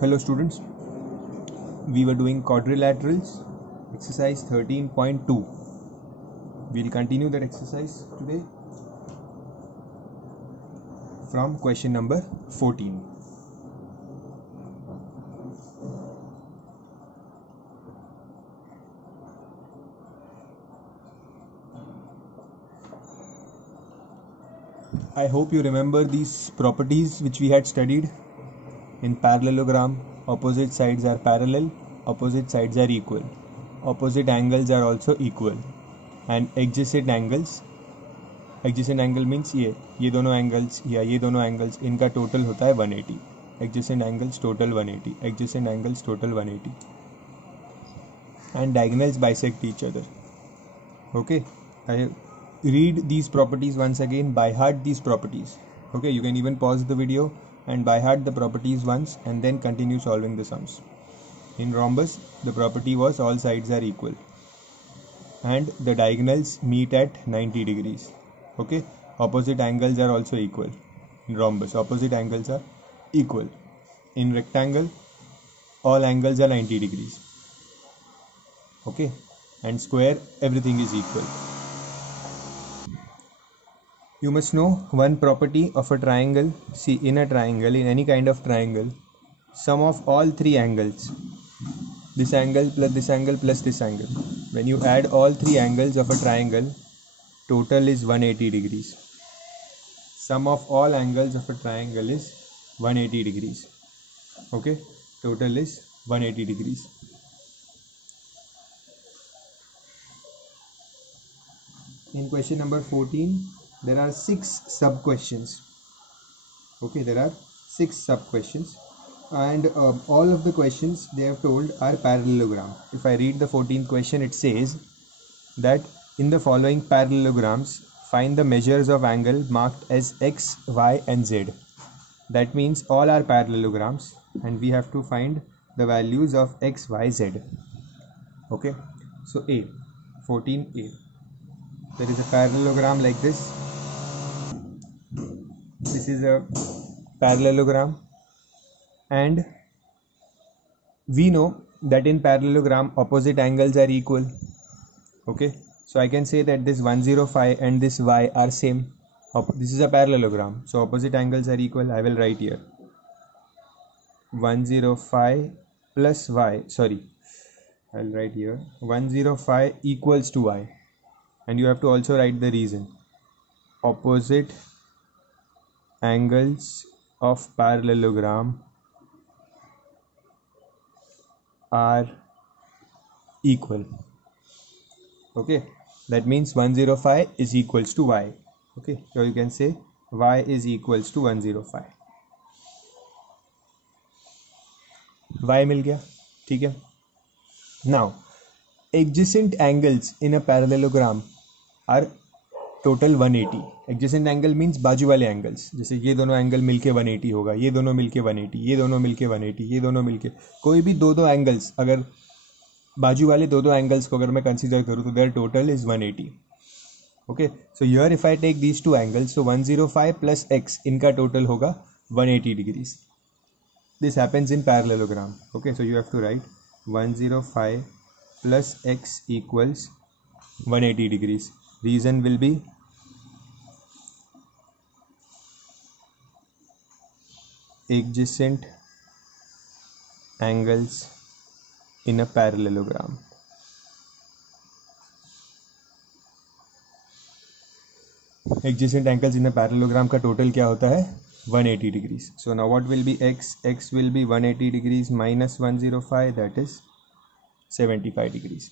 Hello students, we were doing quadrilaterals, exercise 13.2. We'll continue that exercise today from question number 14. I hope you remember these properties which we had studied. In parallelogram, opposite sides are parallel, opposite sides are equal. Opposite angles are also equal. And adjacent angles, adjacent angle means ये दोनों angles या ये दोनों angles इनका total होता है 180. Adjacent angles total 180. Adjacent angles total 180. And diagonals bisect each other. Okay, I read these properties once again, by heart these properties. Okay, you can even pause the video and by heart the properties once and then continue solving the sums. In rhombus, the property was all sides are equal and the diagonals meet at 90 degrees. Okay, opposite angles are also equal. In rhombus, opposite angles are equal. In rectangle, all angles are 90 degrees. Okay, and square, everything is equal. You must know one property of a triangle. See, in a triangle, in any kind of triangle, sum of all three angles, this angle plus this angle plus this angle, when you add all three angles of a triangle, total is 180 degrees. Sum of all angles of a triangle is 180 degrees. Okay, total is 180 degrees. In question number 14, there are 6 sub questions. Okay, there are 6 sub questions, and all of the questions they have told are parallelogram. If I read the 14th question, it says that in the following parallelograms, find the measures of angle marked as x, y, and z. That means all are parallelograms, and we have to find the values of x, y, z. Okay, so A, 14A. There is a parallelogram like this. This is a parallelogram, and we know that in parallelogram opposite angles are equal. Okay, so I can say that this 105 and this y are same. This is a parallelogram, so opposite angles are equal. I will write here 105 plus y, I'll write here 105 equals to y, and you have to also write the reason. Opposite angles of parallelogram are equal. Okay, that means 105 is equals to y. Okay, so you can say y is equals to 105. y मिल गया, ठीक है. Now, adjacent angles in a parallelogram are total 180. Adjacent angle means बाजू वाले angles. जैसे ये दोनों angle मिलके 180 होगा, ये दोनों मिलके 180, ये दोनों मिलके 180, ये दोनों मिलके, कोई भी दो एंगल्स, अगर बाजू वाले दो एंगल्स को अगर मैं कंसीडर करूँ तो there total is 180. Okay, so here if I take these two angles, so 105 plus x, इनका टोटल होगा 180 degrees. This happens in parallelogram. Okay, so you have to write 105 plus x equals 180 degrees. Reason will be adjacent angles in a parallelogram. Adjacent angles in a parallelogram का total क्या होता है? 180 degrees. So now what will be x? X will be 180 degrees minus 105, that is 75 degrees.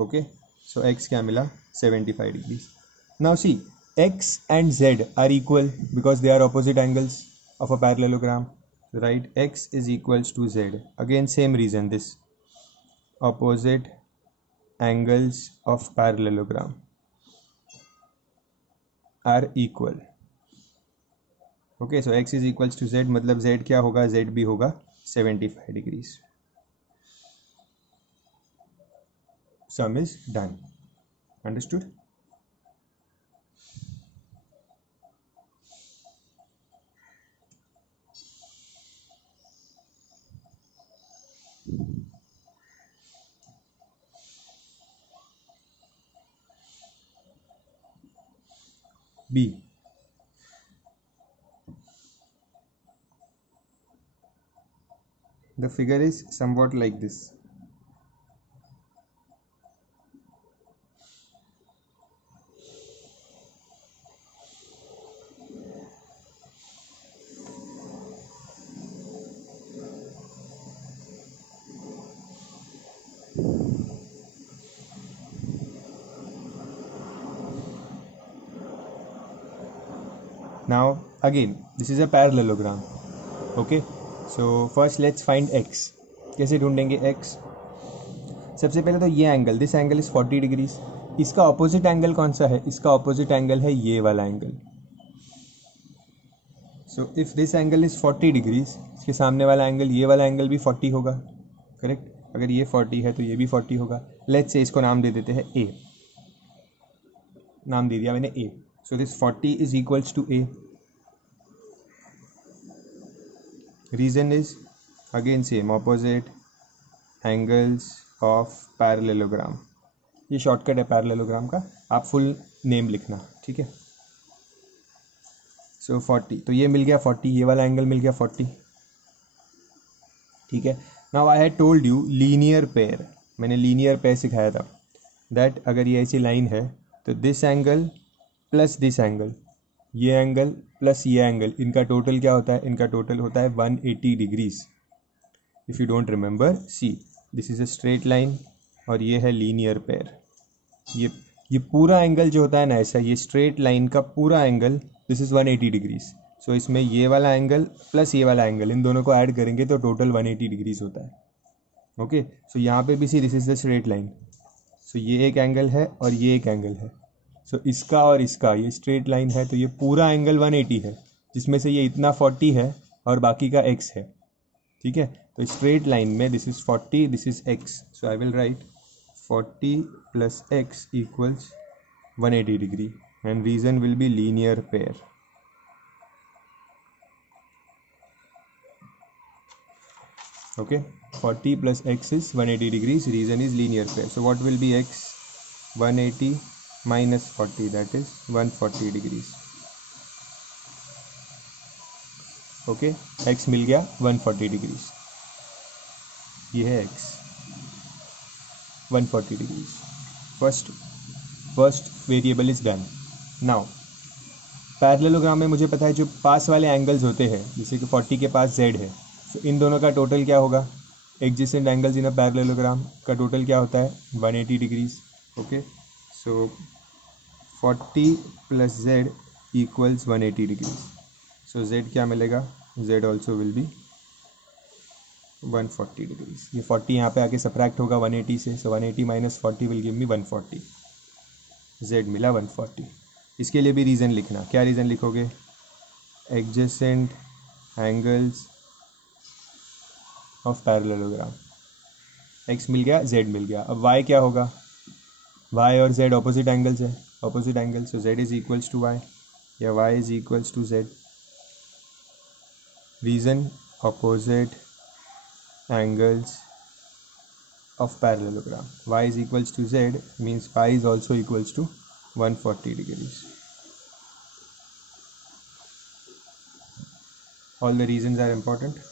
Okay, so x क्या मिला? 75 degrees. Now see, x and z are equal because they are opposite angles of a parallelogram. Right, x is equals to z. Again same reason, this opposite angles of parallelogram are equal. Okay, so x is equals to z, मतलब z क्या होगा? z भी होगा 75 degrees. Sum is done. Understood? B. The figure is somewhat like this. Now again this is a parallelogram. Okay, so first let's find x. कैसे ढूंढेंगे x? सबसे पहले तो ये angle, this angle is 40 degrees. इसका opposite angle कौन सा है? इसका ऑपोजिट एंगल है ये वाला angle. So if this angle is 40 degrees, इसके सामने वाला एंगल, ये वाला एंगल भी 40 होगा. करेक्ट. अगर ये 40 है तो ये भी 40 होगा. लेट्स से इसको नाम दे देते हैं a. नाम दे दिया मैंने a. So this 40 is equals to a. Reason is again same, opposite angles of parallelogram. ये शॉर्टकट है पैरेललोग्राम का, आप फुल नेम लिखना. ठीक है. सो 40, तो ये मिल गया 40, ये वाला एंगल मिल गया 40. ठीक है. Now I had told you linear pair, मैंने लीनियर पेयर सिखाया था, दैट अगर ये ऐसी लाइन है तो this angle plus this angle, ये एंगल प्लस ये एंगल, इनका टोटल क्या होता है? इनका टोटल होता है 180 degrees. If you don't remember, C this is a straight line और ये है लीनियर पेयर. ये पूरा एंगल जो होता है ना ऐसा, ये स्ट्रेट लाइन का पूरा एंगल, दिस इज़ 180 डिग्रीज. सो इसमें ये वाला एंगल प्लस ये वाला एंगल, इन दोनों को ऐड करेंगे तो टोटल 180 डिग्रीज होता है. ओके. सो यहाँ पे भी see this is the straight line. So ये एक एंगल है और ये एक एंगल है. सो इसका और इसका, ये स्ट्रेट लाइन है तो ये पूरा एंगल 180 है, जिसमें से ये इतना 40 है और बाकी का x है. ठीक है. तो स्ट्रेट लाइन में this is 40, this is x. So I will write 40 plus x equals 180 degree and reason will be linear pair. Okay, 40 plus x is 180 degrees, reason is linear pair. So what will be x? 180 minus 40, that is 140 degrees. Okay, x मिल गया 140 degrees. ये है x 140 degrees. First variable is done. Now parallelogram में मुझे पता है जो पास वाले angles होते हैं, जैसे कि 40 के पास z है, तो इन दोनों का टोटल क्या होगा? Adjacent angles in a parallelogram का टोटल क्या होता है? 180 डिग्रीज. ओके. सो 40 प्लस z इक्वल्स 180 डिग्रीज. सो z क्या मिलेगा? z also will be 140 degrees. ये 40 यहाँ पे आके सब्ट्रैक्ट होगा 180 से. सो 180 minus 40 will give me 140. z मिला 140. इसके लिए भी रीज़न लिखना. क्या रीज़न लिखोगे? Adjacent angles of parallelogram. x मिल गया, z मिल गया. अब y क्या होगा? y और z ऑपोजिट एंगल्स है, opposite angle. So z is equals to y या y is equals to z. Reason opposite angles of parallelogram. y is equals to z means y is also equals to 140 degrees. All the reasons are important.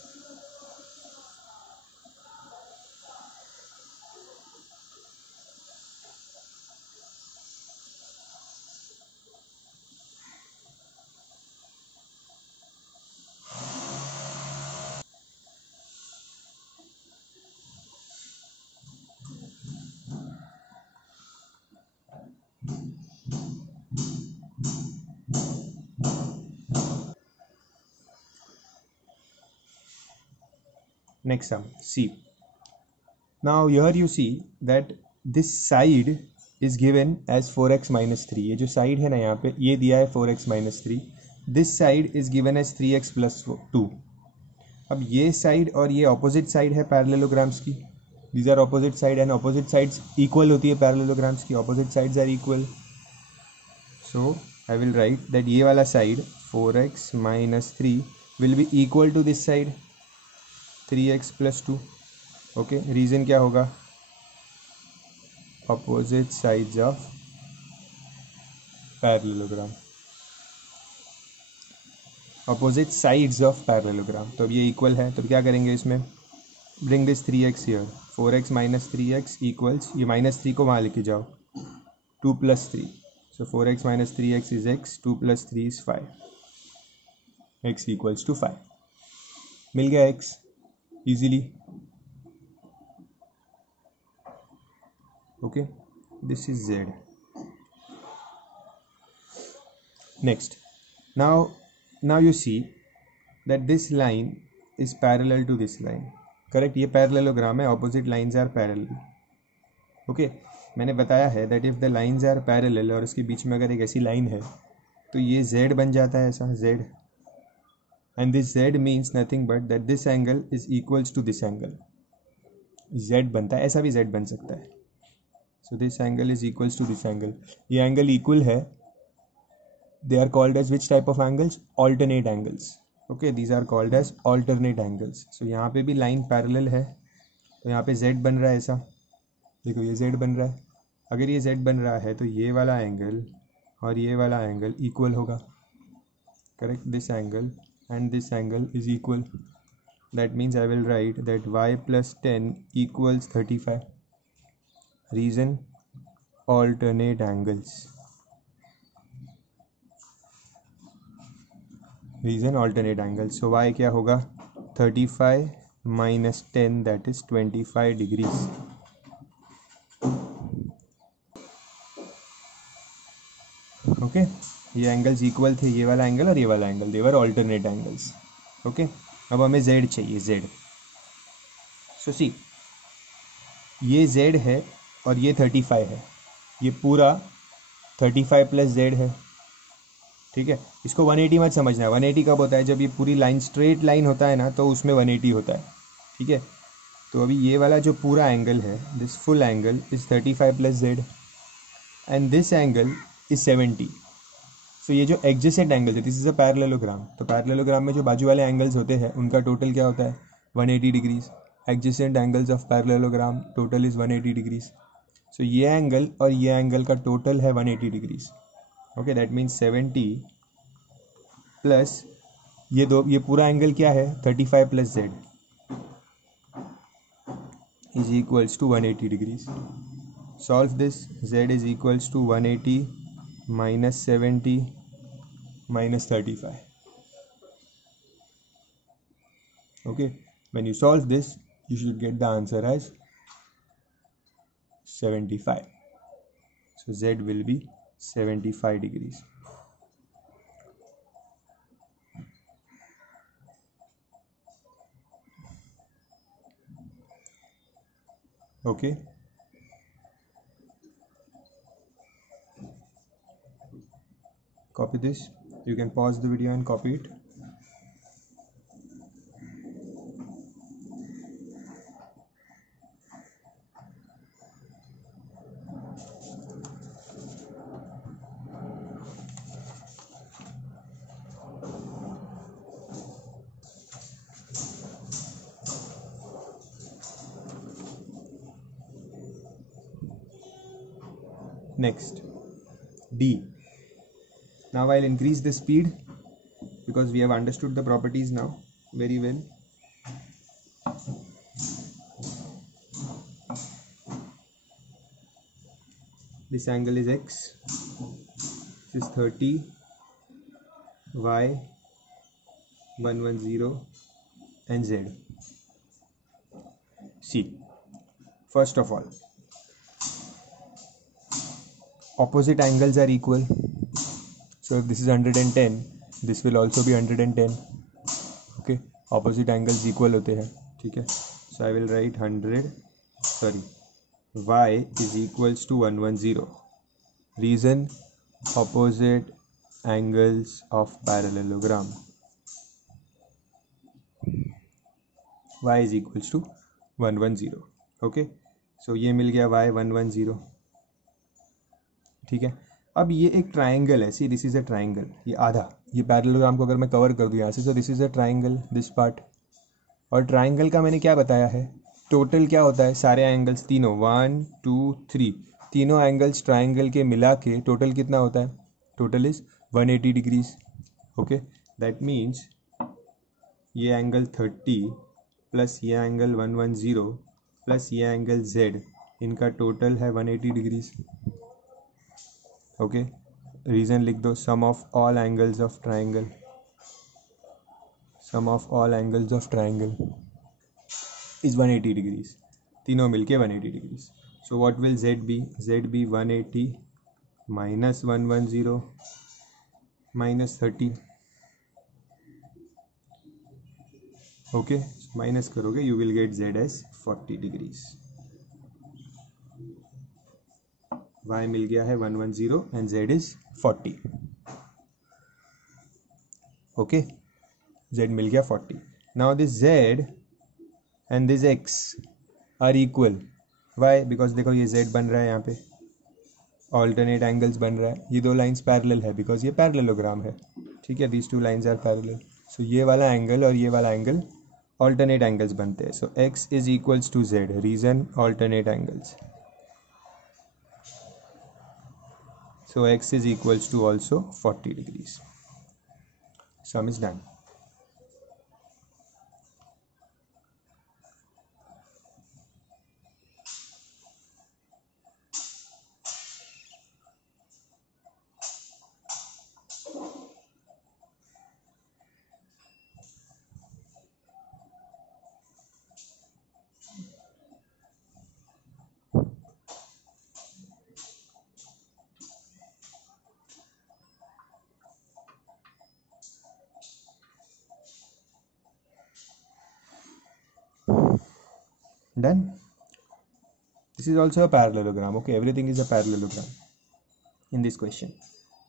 Next sum, C. Now here you see that this side is given as 4x minus 3. ये जो side है ना यहाँ पे, ये दिया है 4x minus 3. This side is given as 3x plus 2. अब ये side और ये opposite side है parallelograms की. These are opposite side and opposite sides equal होती है parallelograms की. Opposite sides are equal. So I will write that ये वाला side 4x minus 3 will be equal to this side 3x plus 2. Okay. Reason क्या होगा? Opposite sides of parallelogram. Opposite sides of parallelogram. तो अब ये equal है, तो क्या करेंगे इसमें, bring this 3x here, 4x minus 3x equals, ये -3 को वहाँ लेके जाओ, 2 + 3, so 4x minus 3x is x, 2 + 3 is 5, x equals to 5, मिल गया x easily. Okay, this is z। Next, now you see that this line is parallel to this line, correct, ये parallelogram है, opposite lines are parallel. Okay, मैंने बताया है that if the lines are parallel और उसके बीच में अगर एक ऐसी लाइन है तो ये z बन जाता है, ऐसा z, and this z means nothing but that this angle is equals to this angle, z बनता है, ऐसा भी z बन सकता है। So this angle is equals to this angle, ये एंगल इक्वल है, they are called as which type of angles, alternate angles। okay, these are called as alternate angles। so यहाँ पे भी लाइन पैरेलल है, तो यहाँ पे z बन रहा है ऐसा, देखो ये z बन रहा है, अगर ये z बन रहा है तो ये वाला एंगल और ये वाला एंगल इक्वल होगा, correct, this angle and this angle is equal, that means I will write that y + 10 equals 35, reason alternate angles, reason alternate angles। So y क्या होगा, 35 - 10 दैट इज 25 डिग्रीज। ओके, ये angles equal थे, ये वाला angle और ये वाला angle, they were alternate angles। Okay, अब हमें z चाहिए, z। सो सी, ये z है और ये 35 है, ये पूरा 35 + z है, ठीक है। इसको 180 मत समझना, 180 कब होता है, जब ये पूरी लाइन स्ट्रेट लाइन होता है ना, तो उसमें 180 होता है, ठीक है। तो अभी ये वाला जो पूरा एंगल है, this full angle is 35 + z and this angle is 70। सो ये जो एडजेसेंट एंगल है, दिस इज अ पैरेललोग्राम, तो पैरेललोग्राम में जो बाजू वाले एंगल्स होते हैं उनका टोटल क्या होता है, 180 degrees. Adjacent angles of parallelogram total is 180 degrees. So ये एंगल और ये एंगल का टोटल है 180 degrees. Okay, that means 70 plus ये पूरा एंगल क्या है, 35 + z is equals to 180 degrees. Solve this, z is equals to 180 - 70 - 35। Okay, when you solve this you should get the answer as 75। so z will be 75 degrees। okay, copy this, you can pause the video and copy it। Next, D. Now I'll increase the speed because we have understood the properties now very well। This angle is x, this is 30, y 110 and z। See, first of all, opposite angles are equal, so if this is 110 this will also be 110। okay, opposite angles equal होते हैं, ठीक है। so I will write y is equals to 110, reason opposite angles of parallelogram, y is equals to 110। okay, so ये मिल गया y 110, ठीक है। अब ये एक ट्राइंगल है, see this is a triangle, ये आधा, ये पैरेललोग्राम को अगर मैं कवर कर दूँ यहाँ से, तो this is a triangle, this part. और ट्राइंगल का मैंने क्या बताया है, टोटल क्या होता है, सारे एंगल्स तीनों 1 2 3 तीनों एंगल्स ट्राइंगल के मिला के टोटल कितना होता है, total is 180 degrees. Okay, that means ये एंगल 30 प्लस ये एंगल 110 प्लस ये एंगल z, इनका टोटल है 180 डिग्रीज। ओके, रीज़न लिख दो, sum of all angles of triangle, sum of all angles of triangle is 180 degrees, तीनों मिलके 180 degrees. So what will z be? z be 180 minus 110 minus 30। Okay, minus करोगे you will get z as 40 degrees. y मिल गया है 110 and z is 40। Okay, z मिल गया 40। Now this z and this x are equal. Why? Because देखो ये z बन रहा है, यहाँ पे ऑल्टरनेट एंगल्स बन रहा है, ये दो लाइंस पैरेलल है बिकॉज ये पैरेललोग्राम है। ठीक है, these two lines are parallel, so ये वाला एंगल और ये वाला एंगल ऑल्टरनेट एंगल्स बनते हैं। So x is equals to z, reason alternate angles, so x is equals to also 40 degrees. Sum is done. Done. This is also a parallelogram. Okay, everything is a parallelogram in this question.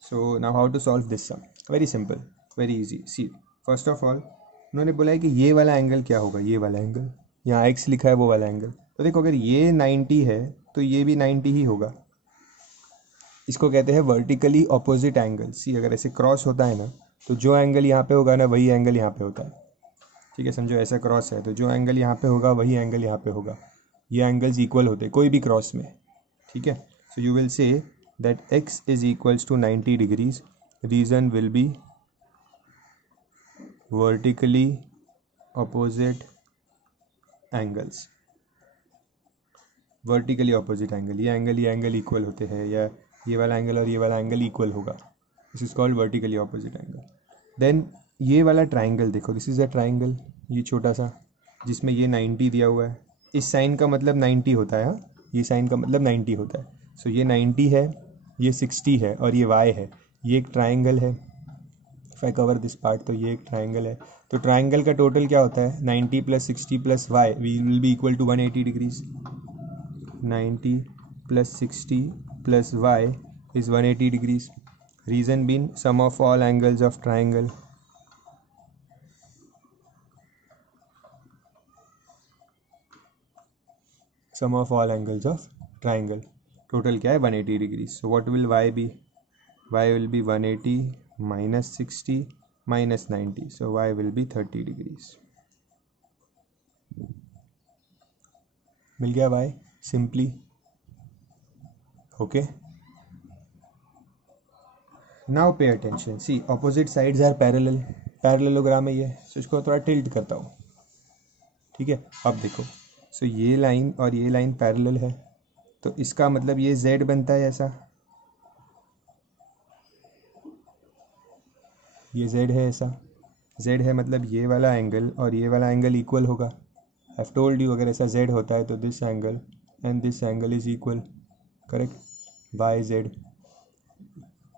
So now how to solve this sum? Very simple, very easy. See, first of all उन्होंने बोला है कि ये वाला angle क्या होगा, ये वाला एंगल, यहाँ x लिखा है वो वाला एंगल, तो देखो अगर ये 90 है तो ये भी 90 ही होगा। इसको कहते हैं वर्टिकली ऑपोजिट एंगल। सी, अगर ऐसे क्रॉस होता है ना तो जो एंगल यहाँ पे होगा ना वही एंगल यहाँ पे होता है। ठीक है, समझो ऐसा क्रॉस है तो जो एंगल यहाँ पे होगा वही एंगल यहाँ पे होगा, ये एंगल्स इक्वल होते हैं कोई भी क्रॉस में। ठीक है, so you will say that x is equals to 90 degrees, reason will be vertically opposite angles. Vertically opposite angle, ये एंगल इक्वल होते हैं, या ये वाला एंगल और ये वाला एंगल इक्वल होगा, this is called vertically opposite angle. Then ये वाला ट्राइंगल देखो, दिस इज अ ट्राइंगल, ये छोटा सा जिसमें ये 90 दिया हुआ है, इस साइन का मतलब 90 होता है। हाँ, ये साइन का मतलब 90 होता है। सो ये 90 है, ये 60 है और ये y है, ये एक ट्राइंगल है। If I cover this part तो ये एक ट्राइंगल है। तो ट्राइंगल का टोटल क्या होता है? 90 plus 60 plus y will be equal to 180 degrees. 90 plus 60 plus y is 180 degrees. Reason being sum of all angles of triangle. Sum of all angles of triangle. Total क्या है? 180 degrees. So what will y be? Y will be 180 minus 60 minus 90. So y will be 30 degrees. मिल गया y simply. Okay. Now pay attention. See, opposite sides are parallel. Parallelogram है ये, सो इसको थोड़ा tilt करता हूँ। ठीक है, अब देखो, सो ये लाइन और ये लाइन पैरेलल है, तो इसका मतलब ये z बनता है ऐसा, ये z है ऐसा, z है मतलब ये वाला एंगल और ये वाला एंगल इक्वल होगा। आई हैव टोल्ड यू, अगर ऐसा z होता है तो this angle and this angle is equal, correct? y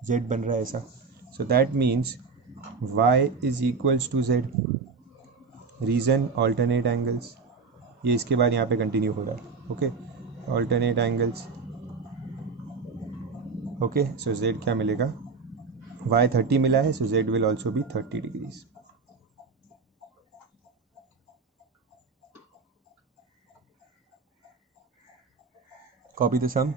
z बन रहा है ऐसा, so that means y is equals to z, reason alternate angles. ये इसके बाद यहाँ पे कंटिन्यू हो रहा है। Okay, alternate angles. Okay, so z क्या मिलेगा? y 30 मिला है, सो z will also be 30 degrees. Copy the sum.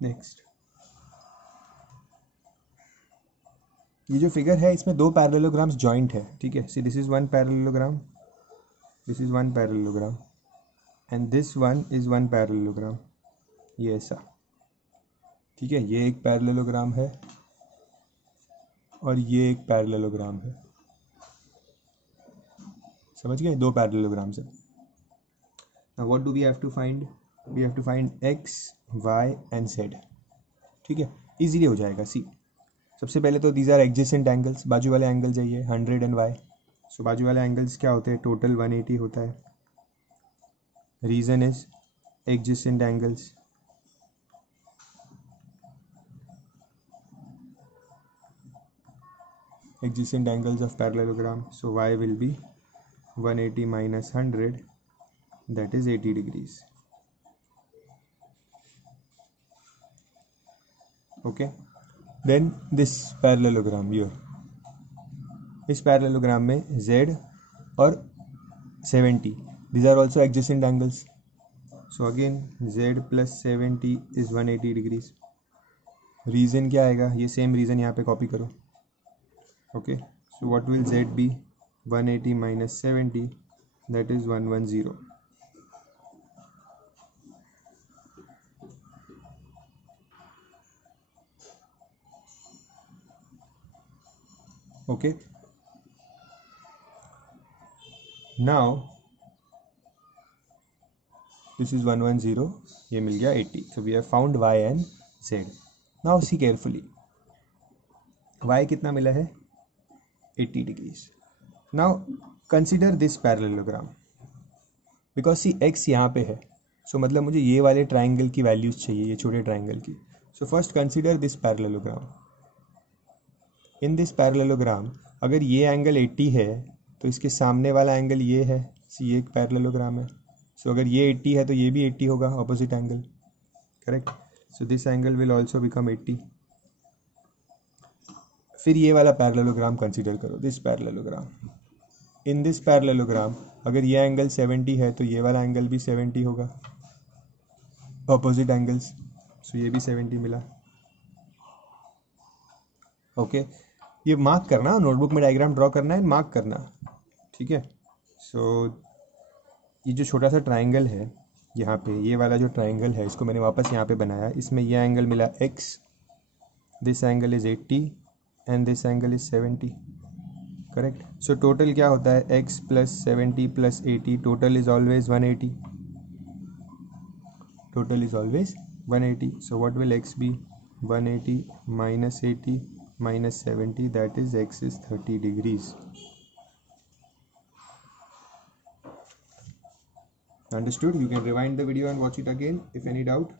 Next, ये जो फिगर है इसमें दो पैरेललोग्राम्स जॉइंट है, ठीक है. See this is one parallelogram, this is one parallelogram and this one is one parallelogram. ये ऐसा, ठीक है. ये एक पैरेललोग्राम है और ये एक पैरेललोग्राम है. समझ गए, दो पैरेललोग्राम्स है. Now what do we have to find? We have to find x, y and z. ठीक है, इजीली हो जाएगा. सी, सबसे पहले तो दीज आर एडजेसेंट एंगल्स, बाजू वाले एंगल चाहिए 100 एंड वाई. सो बाजू वाले एंगल्स क्या होते हैं? टोटल 180 होता है. Reason is adjacent angles. Adjacent angles of parallelogram, so y will be 180 minus 100, that is 80 degrees. Okay, then this parallelogram here, इस parallelogram में z और 70, these are also adjacent angles. So again z plus 70 is 180 degrees. Reason क्या आएगा? ये same reason यहाँ पे copy करो. Okay, so what will z be? 180 minus 70, that is 110. Okay, now this is 110, ये मिल गया 80. So we have found y and z. Now see carefully, y कितना मिला है? 80 degrees. Now consider this parallelogram, because see x यहाँ पे है, so मतलब मुझे ये वाले ट्राइंगल की वैल्यूज चाहिए, ये छोटे ट्राइंगल की. So first consider this parallelogram. In this parallelogram अगर ये एंगल 80 है तो इसके सामने वाला एंगल ये है. सी, ये एक पैरेललोग्राम है. सो अगर ये 80 है तो ये भी 80 होगा, opposite angle. Correct. So this angle will also become 80. फिर ये वाला पैरेललोग्राम कंसीडर करो, this parallelogram. In this parallelogram अगर ये एंगल 70 है तो ये वाला एंगल भी 70 होगा, ऑपोजिट एंगल्स. सो ये भी 70 मिला. ओके, ये मार्क करना, नोटबुक में डायग्राम ड्रॉ करना है, मार्क करना. ठीक है. सो ये जो छोटा सा ट्राइंगल है यहाँ पे, ये वाला जो ट्राइंगल है इसको मैंने वापस यहाँ पे बनाया. इसमें ये एंगल मिला x, this angle is 80 and this angle is 70. Correct. So total क्या होता है? x plus 70 plus 80, total is always 180. Total is always 180. So what will x be? 180 minus 80 minus 70, that is x is 30 degrees. Understood? You can rewind the video and watch it again if any doubt.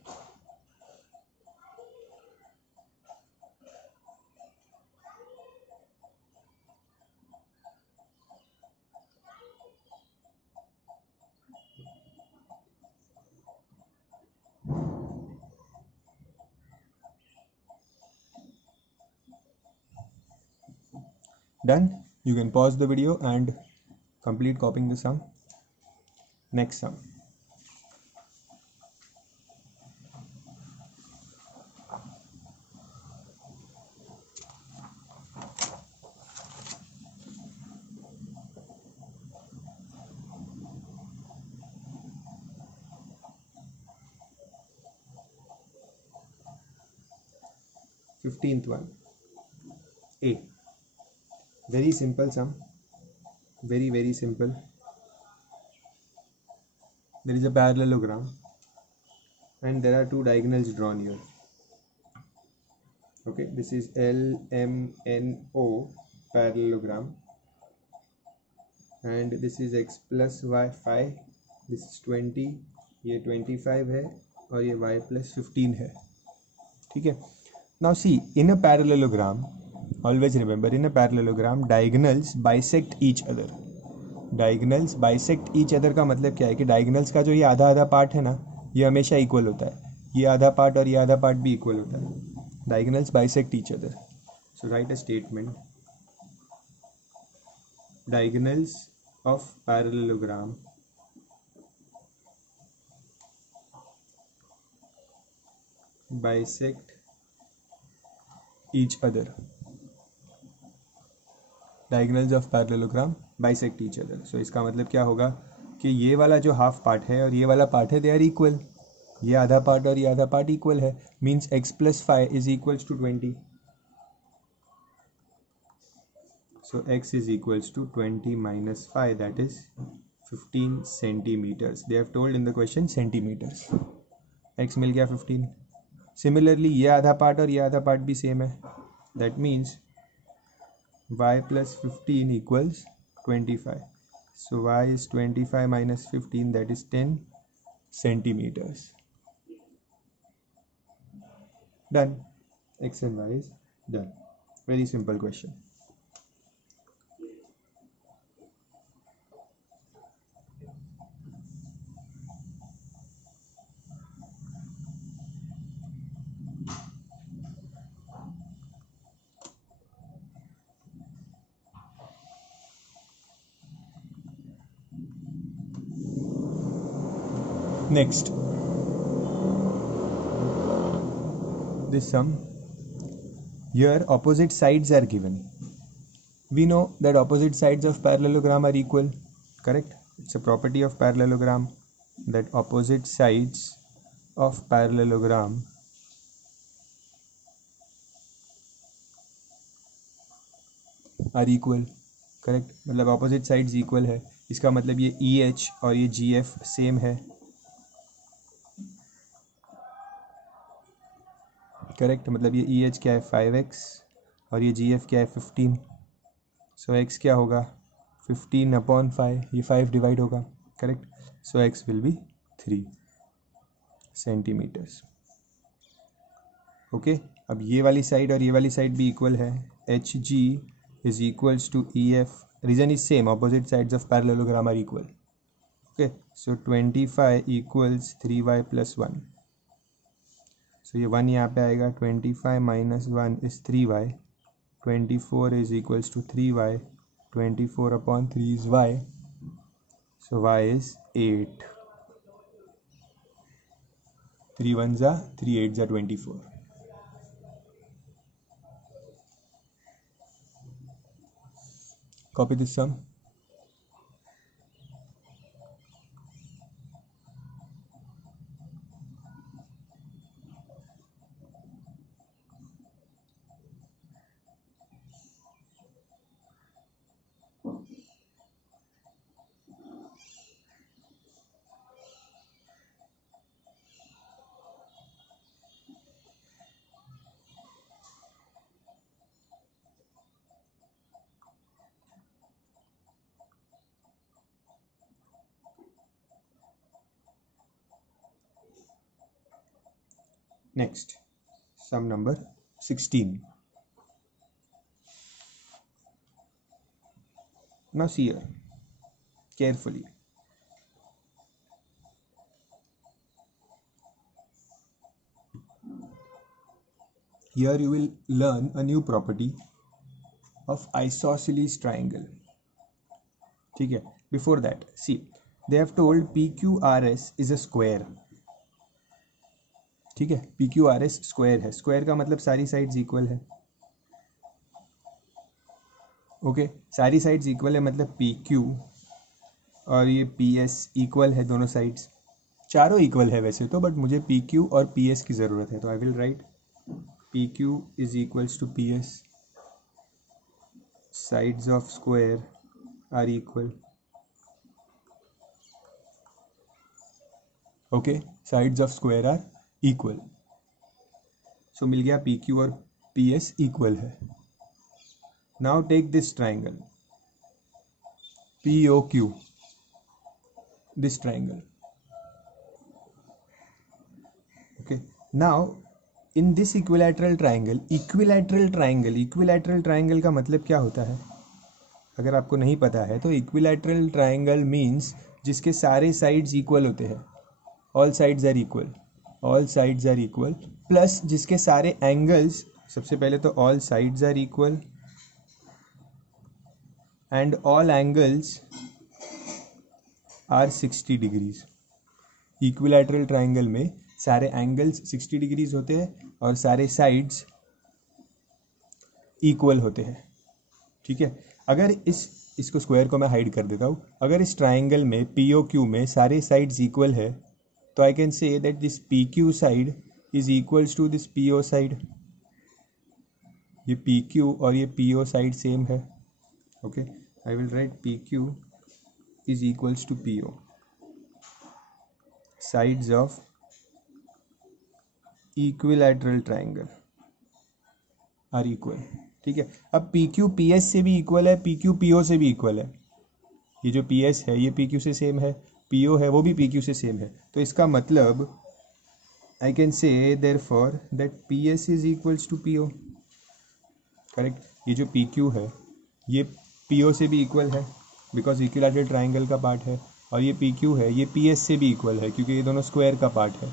Done? You can pause the video and complete copying the sum. Next sum. Fifteenth one. A. Very simple sum. Very simple. There is a parallelogram and there are two diagonals drawn here. Okay, this is LMNO parallelogram and this is x plus y 5, this is 20, ये 25 है और ये y plus 15 है. ठीक है. Now see, in a parallelogram, always remember, in a parallelogram diagonals bisect each other. Diagonals bisect each other का मतलब क्या है कि डायगनल्स का जो ये आधा आधा पार्ट है ना, ये हमेशा इक्वल होता है. ये आधा पार्ट और ये आधा पार्ट भी इक्वल होता है. Diagonals bisect each other. So right a statement. Diagonals of parallelogram bisect each other. Diagonals of parallelogram bisect each other. So इसका मतलब क्या होगा कि ये वाला जो हाफ पार्ट है और ये वाला पार्ट है, दे आर इक्वल. ये आधा पार्ट और ये आधा पार्ट इक्वल है. Means x plus 5 is equals to 20. So x is equals to 20 minus 5, that is 15 centimeters. They have told in the question centimeters. x मिल गया 15. Similarly ये आधा पार्ट और ये आधा पार्ट भी सेम है. That means y plus 15 equals 25. So y is 25 minus 15, that is 10 centimeters. Done. X and y is done. Very simple question. Next, this sum. Here opposite sides are given. We know that opposite sides of parallelogram are equal, correct? It's a property of parallelogram that opposite sides of parallelogram are equal, correct? मतलब opposite sides equal है. इसका मतलब ये EH और ये GF same है, correct? मतलब ये EH क्या है 5x और ये GF क्या है 15. सो x क्या होगा 15/5. ये 5 डिवाइड होगा, correct? So x will be 3 centimetres. Okay, अब ये वाली साइड और ये वाली साइड भी इक्वल है. HG is equals to EF. Reason is same, opposite sides of parallelogram are equal. Okay, so 25 equals 3y plus 1. So ये 1 यहाँ पे आएगा. 25 minus 1 is 3y. 24 is equals to 3y. 24/3 is y. So y is 8. 3 1s are 3 8s are 24. Copy this sum. Next, sum number 16. Now see here carefully. Here you will learn a new property of isosceles triangle. ठीक है? Before that, see, they have told PQRS is a square. ठीक है, PQRS square है. Square का मतलब सारी sides equal है. Okay, सारी साइड्स इक्वल है मतलब PQ और ये PS इक्वल है. दोनों साइड्स चारों इक्वल है वैसे तो, बट मुझे PQ और PS की ज़रूरत है, तो I will write PQ is equals to PS. Sides of square are equal. Okay, sides of square are equal. So मिल गया PQ और PS इक्वल है. Now take this triangle POQ, this triangle. Okay, now in this equilateral triangle, equilateral triangle का मतलब क्या होता है अगर आपको नहीं पता है तो? इक्विलैटरल ट्राइंगल मीन्स जिसके सारे साइड्स इक्वल होते हैं. All sides are equal. All sides are equal plus जिसके सारे एंगल्स, सबसे पहले तो all sides are equal and all angles are 60 degrees. Equilateral triangle में सारे एंगल्स 60 डिग्रीज होते हैं और सारे साइड्स इक्वल होते हैं, ठीक है। अगर इसको स्क्वायर को मैं हाइड कर देता हूँ, अगर इस ट्राइंगल में पी ओ क्यू में सारे साइड्स इक्वल है तो I can say that this P Q side is equals to this P O side. ये पी क्यू और ये पी ओ साइड सेम है, okay. I will write P Q is equals to P O, sides of equilateral triangle are equal, ठीक है। अब P Q P S से भी equal है, पी क्यू पी ओ से भी इक्वल है। ये जो पी एस है ये पी क्यू से सेम है, पी ओ है वो भी पी क्यू से सेम है। तो इसका मतलब I can say therefore that P S is equals to P O, correct. ये जो पी क्यू है ये पी ओ से भी इक्वल है बिकॉज इक्विलैटरल ट्राइंगल का पार्ट है, और ये पी क्यू है ये पी एस से भी इक्वल है क्योंकि ये दोनों स्क्वायर का पार्ट है,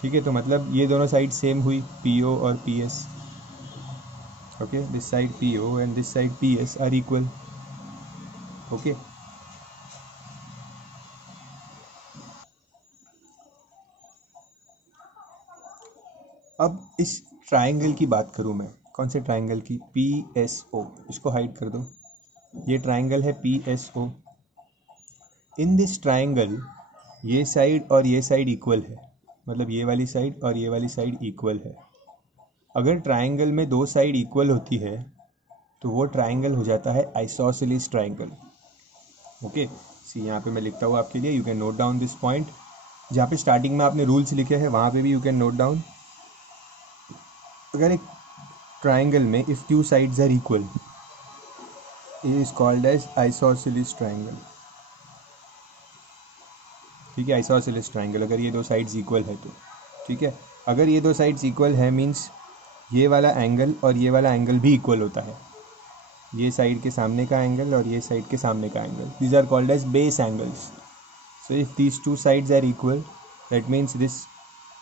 ठीक है। तो मतलब ये दोनों साइड सेम हुई, पी ओ और P S, okay. This side P O and this side P S are equal, okay. अब इस ट्राइंगल की बात करूँ मैं, कौन से ट्राइंगल की, पी एस ओ, इसको हाइड कर दो। ये ट्राइंगल है P S O. In this triangle ये साइड और ये साइड इक्वल है, मतलब ये वाली साइड और ये वाली साइड इक्वल है। अगर ट्राइंगल में दो साइड इक्वल होती है तो वो ट्राइंगल हो जाता है आइसोसेलेस ट्राइंगल, ओके। सी यहाँ पे मैं लिखता हूँ आपके लिए, you can note down this point. जहाँ पे स्टार्टिंग में आपने रूल्स लिखे हैं वहाँ पे भी यू कैन नोट डाउन। अगर एक ट्राइंगल में if two sides are equal is called as isosceles triangle, ठीक है। आइसोसेलेस ट्राइंगल अगर ये दो साइड्स इक्वल है तो, ठीक है। अगर ये दो साइड्स इक्वल है मीन्स ये वाला एंगल और ये वाला एंगल भी इक्वल होता है, ये साइड के सामने का एंगल और ये साइड के सामने का angle, these are called as base angles. So if these two sides are equal that means this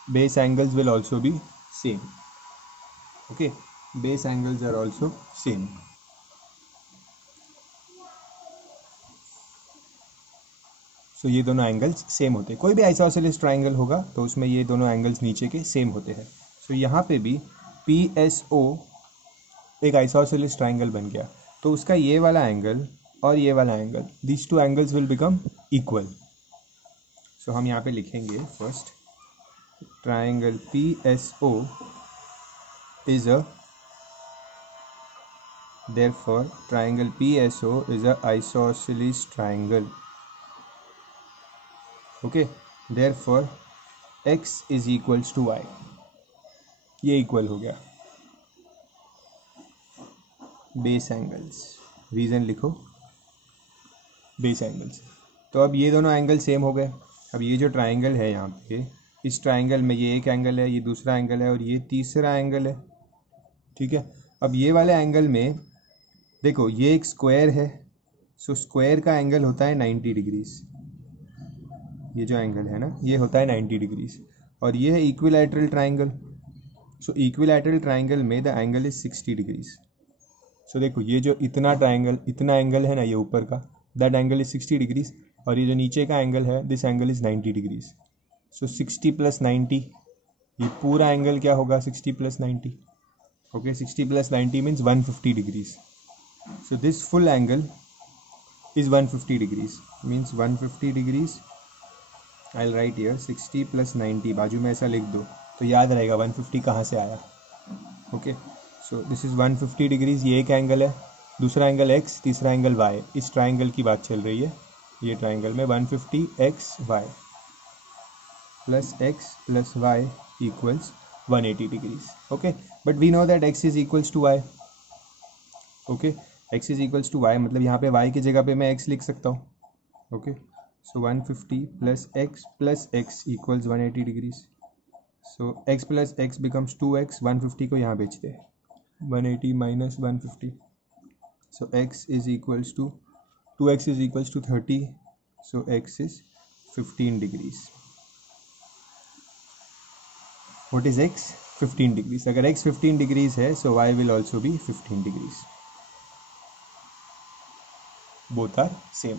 base angles will also be same, okay. Base angles are also same. So ये दोनों angles same होते हैं। कोई भी isosceles triangle होगा तो उसमें ये दोनों एंगल्स नीचे के सेम होते हैं। सो यहाँ पे भी पी एस ओ एक आइसोसेलेस ट्राइंगल बन गया, तो उसका ये वाला एंगल और ये वाला angle, these two angles will become equal. So हम यहाँ पे लिखेंगे first, triangle P S O is a, therefore triangle PSO is a isosceles triangle, okay। therefore x is equals to y, ये इक्वल हो गया। बेस एंगल्स, रीज़न लिखो base angles. तो अब ये दोनों एंगल सेम हो गए। अब ये जो ट्राइंगल है यहाँ पे, इस ट्राइंगल में ये एक एंगल है, ये दूसरा एंगल है और ये तीसरा एंगल है, ठीक है। अब ये वाले एंगल में देखो ये एक स्क्वायर है, सो स्क्वायर का एंगल होता है 90 डिग्रीज। ये जो एंगल है ना ये होता है 90 डिग्रीज, और ये है इक्विलैटरल ट्राइंगल। सो इक्विलैटरल ट्राइंगल में द एंगल इज 60 डिग्रीज। सो देखो ये जो इतना एंगल है ना ये ऊपर का, दैट एंगल इज 60 डिग्रीज, और ये जो नीचे का एंगल है दिस एंगल इज 90 डिग्रीज। सो 60 + 90, ये पूरा एंगल क्या होगा, 60 + 90, okay. 60 + 90 means 150 degrees. So this full angle is 150 degrees, means 150 degrees. I'll write here 60 + 90, बाजू में ऐसा लिख दो तो याद रहेगा 150 कहाँ से आया, okay. So this is 150 degrees, ये एक एंगल है, दूसरा एंगल x, तीसरा एंगल y। इस ट्राइंगल की बात चल रही है, ये ट्राइंगल में 150 xy plus x plus y equals 180 degrees, okay. But we know that x is equals to y, okay. x is equals to y, मतलब यहाँ पे y की जगह पे मैं x लिख सकता हूँ, okay. So 150 + x equals 180 degrees. So x + x becomes 2x, 150 को यहाँ बेच दे, 180 - 150। So x is equals to 2x is equals to 30, so x is 15 degrees. What is x? 15 degrees. अगर x 15 डिग्रीज है so y will also be 15 degrees, both are same,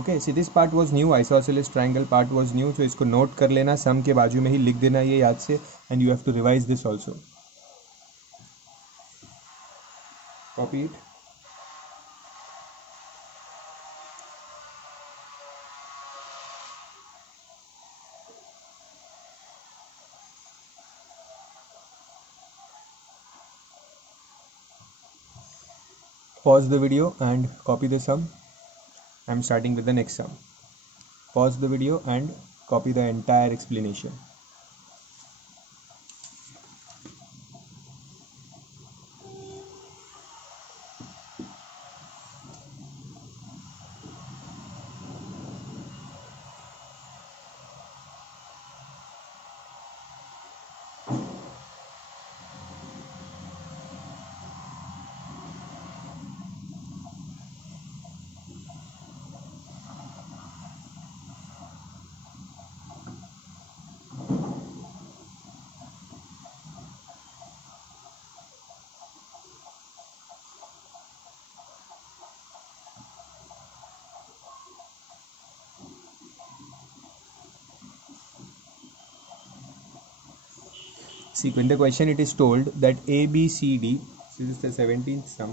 okay, see this part was new, isosceles triangle part was new, तो इसको note कर लेना, सम के बाजू में ही लिख देना ये याद से, and you have to revise this also. Copy it. Pause the video and copy the sum. I am starting with the next sum. Pause the video and copy the entire explanation. See, in the question it is told that ABCD, this is the 17th sum,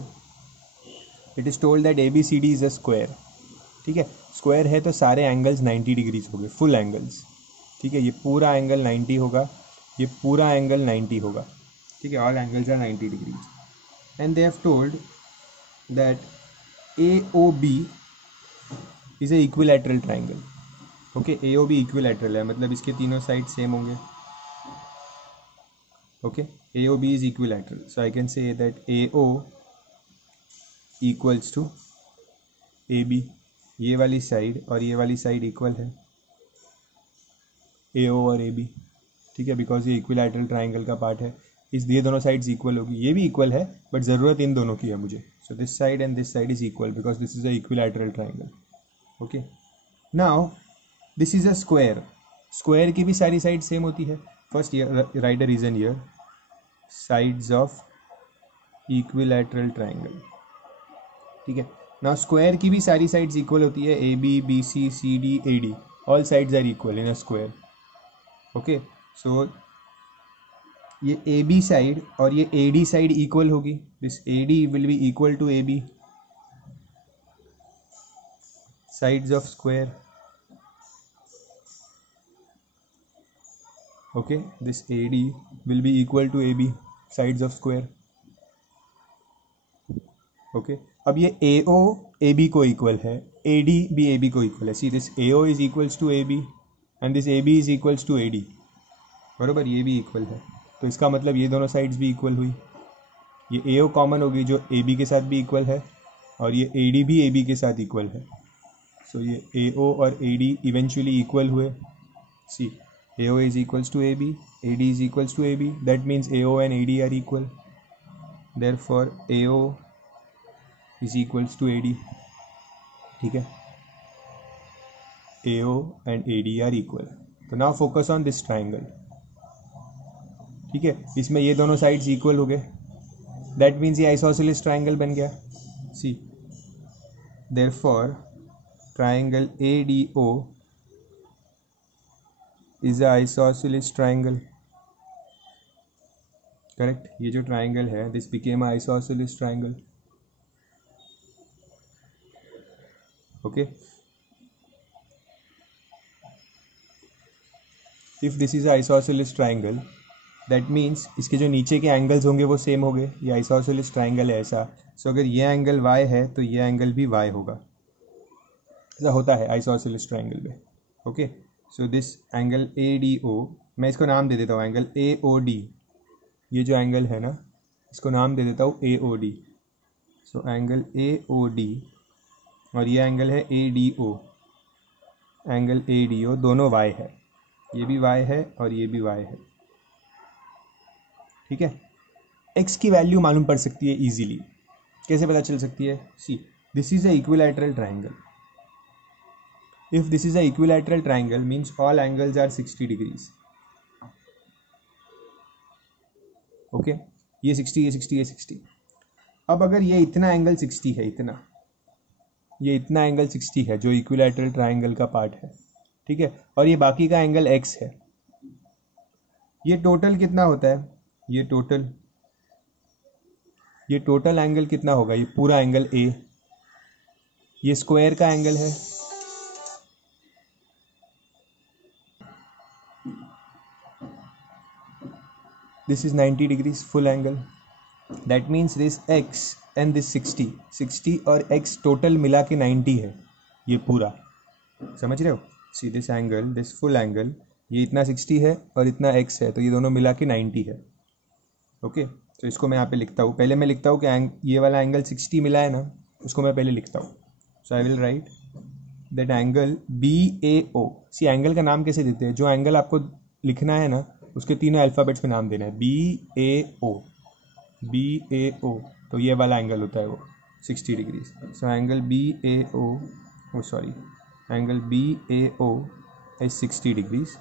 it is told that ABCD is a square. ठीक है, square है तो सारे angles 90 degrees हो गए, full angles. ठीक है, ये पूरा एंगल 90 होगा, ये पूरा एंगल 90 होगा. ठीक है, all angles are 90 degrees. And they have told that AOB is a equilateral triangle. Okay, AOB equilateral है, मतलब इसके तीनों साइड सेम होंगे. Okay, AOB is equilateral, so I can say that AO equals to AB. ये वाली side और ये वाली साइड इक्वल है, AO और AB. ठीक है, बिकॉज ये इक्विलैटरल ट्राइंगल का पार्ट है, इस ये दोनों साइड्स इक्वल होगी. ये भी इक्वल है बट ज़रूरत इन दोनों की है मुझे. So this side and this side is equal because this is a equilateral triangle. Okay, now this is a square. Square की भी सारी साइड सेम होती है. First write a reason here, sides of equilateral triangle. ठीक है, now square की भी सारी sides equal होती है, AB, BC, CD, AD, all sides are equal in a square. okay, so ये AB side और ये AD side equal होगी. this AD will be equal to AB, sides of square. okay, this AD will be equal to AB, sides of square. okay, अब ये AO AB को equal है, AD भी AB को equal है. See this AO is equals to AB and this AB is equals to AD. बराबर, ये भी इक्वल है, तो इसका मतलब ये दोनों साइड्स भी इक्वल हुई. ये AO कॉमन होगी जो AB के साथ भी इक्वल है, और ये AD भी AB के साथ इक्वल है. सो ये AO और AD इवेंचुअली इक्वल हुए. सी AO is equals to AB, AD is equals to AB. That means AO and AD are equal. Therefore, AO is equals to AD. ठीक है, AO and AD are equal. तो now focus on this triangle. ठीक है, इसमें ये दोनों sides equal हो गए. That means ये isosceles triangle बन गया. See, therefore, triangle ADO is a isosceles triangle. Correct, ये जो ट्राइंगल है this became isosceles triangle. Okay, if this is isosceles triangle that means इसके जो नीचे के एंगल्स होंगे वो सेम हो गए. ये आइसोसेलेस ट्राइंगल है ऐसा. सो अगर ये एंगल y है तो ये एंगल भी y होगा. ऐसा होता है आइसोसेलेस ट्राइंगल में. Okay, so this angle ADO, मैं इसको नाम दे देता हूँ एंगल AOD. ये जो एंगल है ना, इसको नाम दे देता हूँ AOD. सो एंगल AOD और ये एंगल है ADO. एंगल ADO दोनों y है, ये भी y है और ये भी y है. ठीक है, x की वैल्यू मालूम पड़ सकती है इजीली. कैसे पता चल सकती है? See this is a equilateral triangle. If this is a equilateral triangle means all angles are 60 degrees. Okay, ये 60, ये 60, ये 60. अब अगर ये इतना एंगल 60 है, इतना ये इतना एंगल 60 है जो इक्विलैटरल ट्राइंगल का पार्ट है, ठीक है, और ये बाकी का एंगल x है। ये टोटल कितना होता है, ये टोटल एंगल कितना होगा, ये पूरा एंगल A, ये स्क्वायर का एंगल है, this is 90 degrees full angle, that means this x and this 60 और x टोटल मिला के 90 है, ये पूरा, समझ रहे हो। See this angle, this full angle, ये इतना 60 है और इतना x है, तो ये दोनों मिला के 90 है। ओके, तो इसको मैं यहाँ पे लिखता हूँ, पहले मैं लिखता हूँ कि ये वाला एंगल 60 मिला है ना, उसको मैं पहले लिखता हूँ। So I will write that angle BAO। See angle का नाम कैसे देते हैं, जो एंगल आपको लिखना है ना उसके तीनों अल्फ़ाबेट्स में नाम देना है, BAO, तो ये वाला एंगल होता है वो 60 degrees. So angle angle BAO is 60 degrees,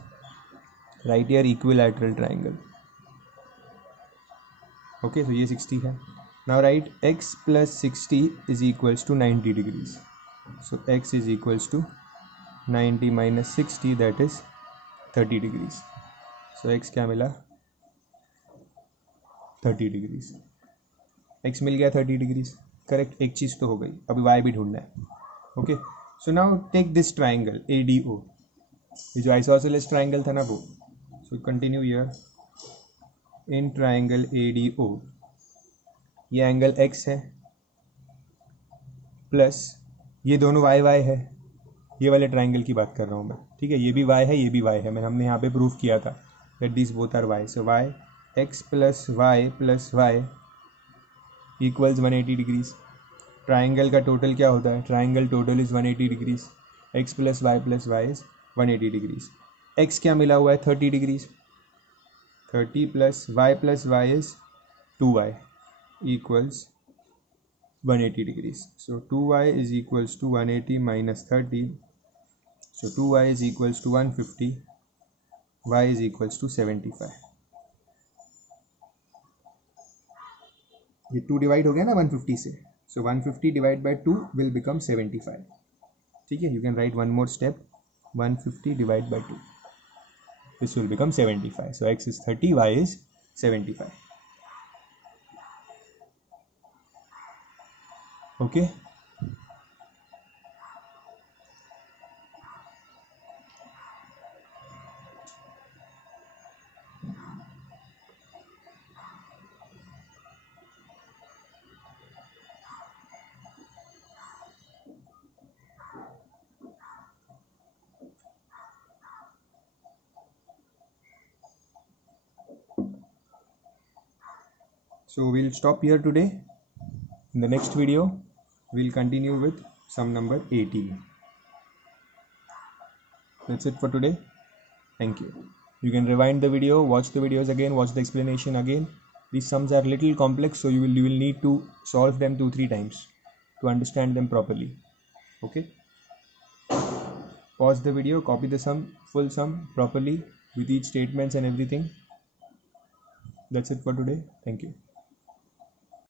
right here equilateral triangle। okay, so ये 60 है। now write x plus 60 is equals to 90 degrees। so x is equals to 90 minus 60, that is 30 degrees। so x क्या मिला, 30 degrees. x मिल गया 30 degrees, correct, एक चीज़ तो हो गई, अभी y भी ढूंढना है। Okay, so now take this triangle ADO, ये जो आइसोसेलेस ट्राइंगल था ना वो। So continue here, in triangle ADO ये एंगल x है प्लस ये दोनों y है, ये वाले ट्राइंगल की बात कर रहा हूँ मैं, ठीक है, ये भी y है, ये भी y है, हमने यहाँ पे प्रूफ किया था that this both are y। So y x plus y equals 180 degrees. Triangle का टोटल क्या होता है, triangle total is 180 degrees, x plus y is 180 degrees. x क्या मिला हुआ है, 30 degrees, 30 plus y is 2y equals 180 degrees. So 2y is equals to 180 minus 30, so 2y is equals to 150, y is equals to 75। ये 2 divide हो गया ना 150 से, सो 150 divide by 2 will become 75, ठीक है। You can write one more step, 150 divide by 2, this will become 75। So x is 30, y is 75। Okay, so we'll stop here today. In the next video we'll continue with sum number 18. That's it for today. Thank you. You can rewind the video, watch the videos again, watch the explanation again. These sums are little complex, so you will need to solve them 2-3 times to understand them properly. Okay, pause the video, copy the sum, full sum properly with each statements and everything. That's it for today. Thank you.